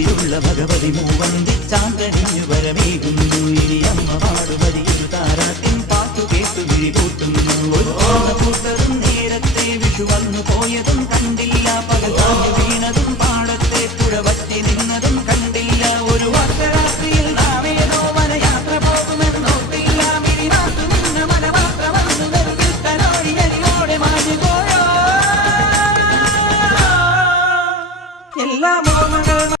മനസ്സിലുള്ള ഭഗവതി മൂവന്തി ചാന്തണിഞ്ഞു വരമേകുന്നു. ഇനി അമ്മ പാടുമതിയൊരു താരാട്ടിൻ പാട്ടു കേട്ടു വിഴിപൂട്ടുന്നു. ഒരു ഓർമ്മ പൂത്തതും നേരത്തെ വിഷു വന്നു പോയതും കണ്ടില്ല. പകൽ വീണതും പാടത്തെ പുഴ വറ്റി നിന്നതും കണ്ടില്ല.